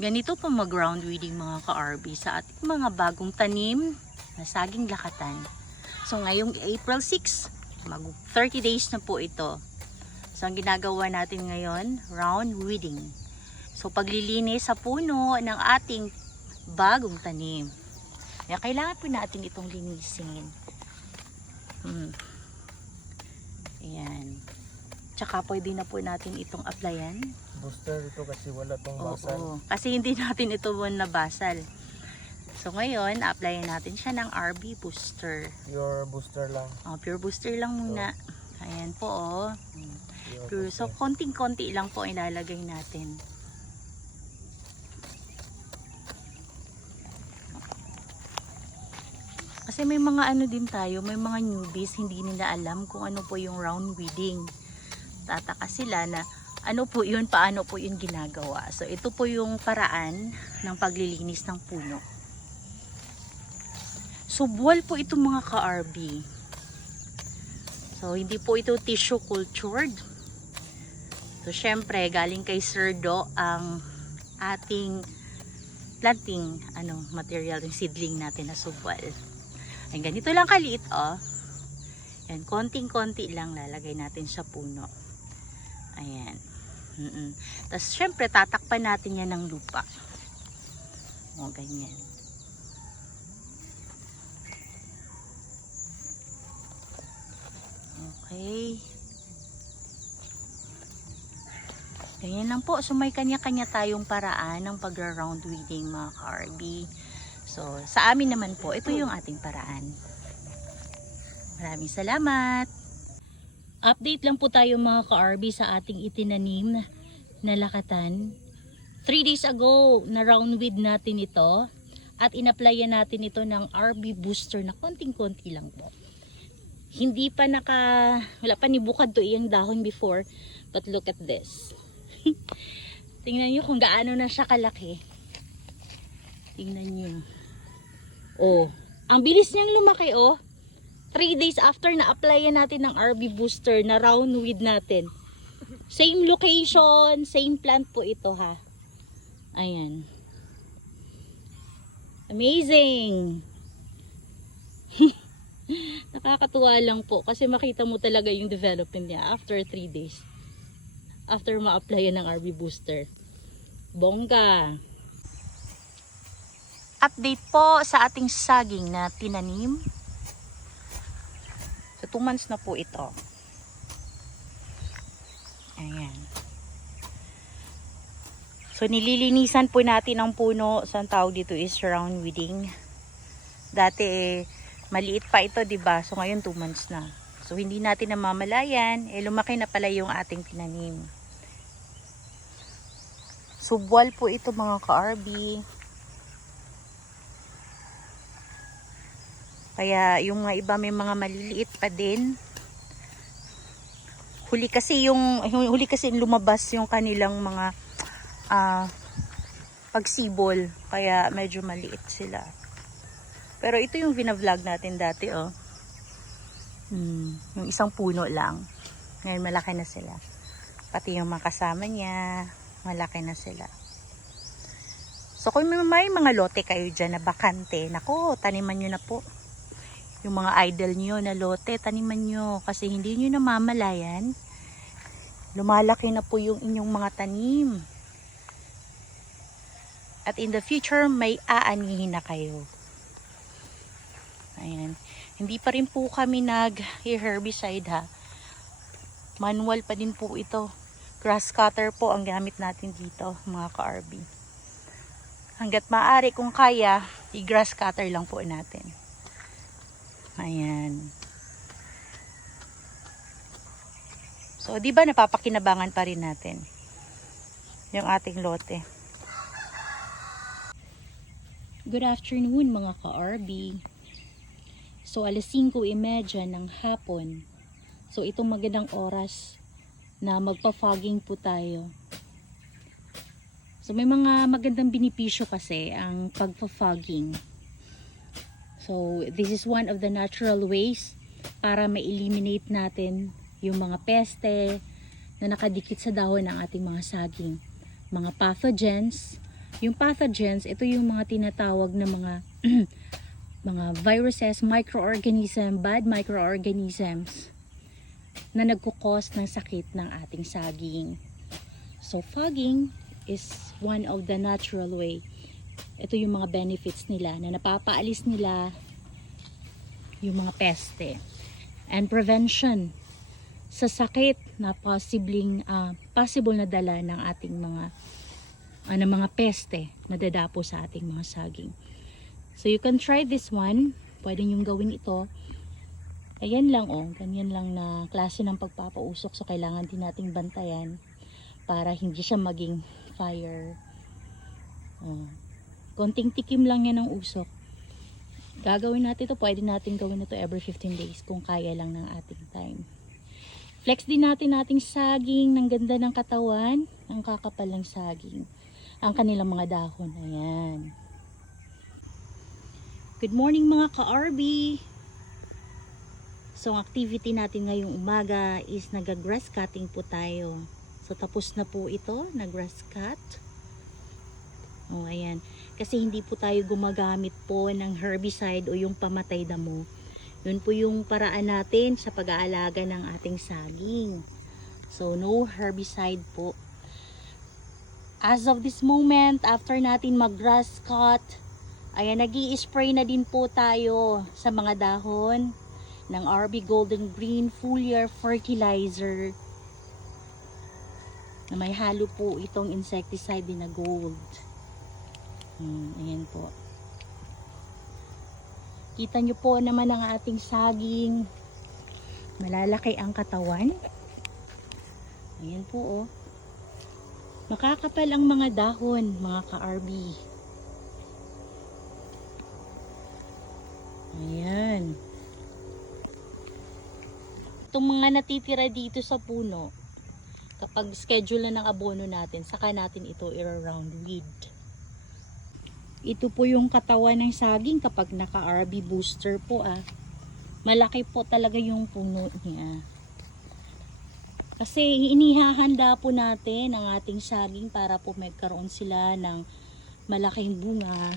Ganito po mag-ground weeding mga ka-RB sa ating mga bagong tanim na saging lakatan. So ngayong April 6, mag 30 days na po ito. So ang ginagawa natin ngayon, round weeding. So paglilinis sa puno ng ating bagong tanim. Kaya kailangan po natin itong linisin. Ayan. Tsaka pwede na po natin itong applyan. Booster ito kasi wala tong basal. Oo, kasi hindi natin ito nabasal. So ngayon, applyan natin siya ng RB booster. Pure booster lang. Pure booster lang muna. Ayan po Pure. So konting-konti lang po ilalagay natin. Kasi may mga ano din tayo, may mga newbies hindi nila alam kung ano po yung round weeding. Tataka sila na ano po yun, paano po yun ginagawa. So ito po yung paraan ng paglilinis ng puno. So buwal po ito mga ka-RB. So hindi po ito tissue cultured. So syempre galing kay Sir Do ang ating planting material, yung seedling natin na subwal. Ay ganito lang kaliit Yan, konting-konti lang lalagay natin sa puno. Ayan. Tapos syempre tatakpan natin yan ng lupa. Ganyan. Okay. Ganyan lang po. So may kanya-kanya tayong paraan ng pag-round weeding mga ka-RB. So sa amin naman po, ito yung ating paraan. Maraming salamat. Update lang po tayo mga ka-RB sa ating itinanim na lakatan. 3 days ago, na round weed natin ito at inaplayan natin ito ng RB booster na konting-konti lang po. Hindi pa wala pa ni bukad to iyang dahon before, but look at this. Tingnan nyo kung gaano na siya kalaki. Tingnan nyo. Ang bilis niyang lumaki 3 days after na applyan natin ng RB booster na round weed natin. Same location, same plant po ito Ayan. Amazing! Nakakatuwa lang po kasi makita mo talaga yung development niya after 3 days. After ma-applyan ng RB booster. Bongga! Update po sa ating saging na tinanim. So 2 months na po ito. Ayan. So nililinisan po natin ang puno. So ang tawag dito is round weeding. Dati maliit pa ito, 'di ba? So ngayon 2 months na. So hindi natin namamalayan, lumaki na pala yung ating tinanim. Subwal po ito mga ka-RB. Kaya yung mga iba may mga maliliit pa din. Huli kasi lumabas yung kanilang mga pagsibol. Kaya medyo maliit sila. Pero ito yung vlog natin dati yung isang puno lang. Ngayon malaki na sila. Pati yung mga kasama niya, malaki na sila. So kung may mga lote kayo dyan na bakante, nako, taniman nyo na po. Yung mga idol nyo na lote, taniman nyo. Kasi hindi nyo namamalayan. Lumalaki na po yung inyong mga tanim. At in the future, may aanihin na kayo. Ayan. Hindi pa rin po kami nag-herbicide Manual pa din po ito. Grass cutter po ang gamit natin dito, mga ka-RB. Hanggat maaari kung kaya, i-grass cutter lang po natin. Ayan. So, di ba napapakinabangan pa rin natin yung ating lote. Good afternoon mga ka-RB. So, alas 5:30 ng hapon. So, itong magandang oras na magpa-fogging po tayo. So, may mga magandang benepisyo kasi ang pagpa-fogging. So, this is one of the natural ways para ma-eliminate natin yung mga peste na nakadikit sa dahon ng ating mga saging. Mga pathogens Yung pathogens, ito yung mga tinatawag na mga mga viruses, microorganism, bad microorganisms na nagkukos ng sakit ng ating saging. So fogging is one of the natural way. Ito yung mga benefits nila na napapaalis nila yung mga peste. And prevention sa sakit na possible na dala ng ating mga peste na dadapo sa ating mga saging. So you can try this one. Pwede nyo gawin ito. Ayan lang ganyan lang na klase ng pagpapausok. So kailangan din nating bantayan para hindi siya maging fire. Konting tikim lang yan ng usok. Gagawin natin ito. Pwede natin gawin ito every 15 days kung kaya lang ng ating time. Flex din natin ating saging ng ganda ng katawan. Ang kakapal ng saging. Ang kanilang mga dahon. Ayan. Good morning mga ka-RB. So ang activity natin ngayong umaga is nag-grass cutting po tayo. So tapos na po ito, nag-grass cut. Ayan. Kasi hindi po tayo gumagamit po ng herbicide o yung pamatay damo. Yun po yung paraan natin sa pag-aalaga ng ating saging. So no herbicide po. As of this moment, after natin mag-grass cut, ayan, nag-i-spray na din po tayo sa mga dahon ng RB Golden Green Foliar Fertilizer na may halo po itong insecticide din na gold. Ayan po. Kita nyo po naman ang ating saging. Malalaki ang katawan. Ayan po Makakapal ang mga dahon, mga ka-RB. Ayan. Itong mga natitira dito sa puno, kapag schedule na ng abono natin, saka natin ito i-round weed. Ito po yung katawan ng saging kapag naka-RB booster po Malaki po talaga yung puno niya. Kasi inihahanda po natin ang ating saging para po magkaroon sila ng malaking bunga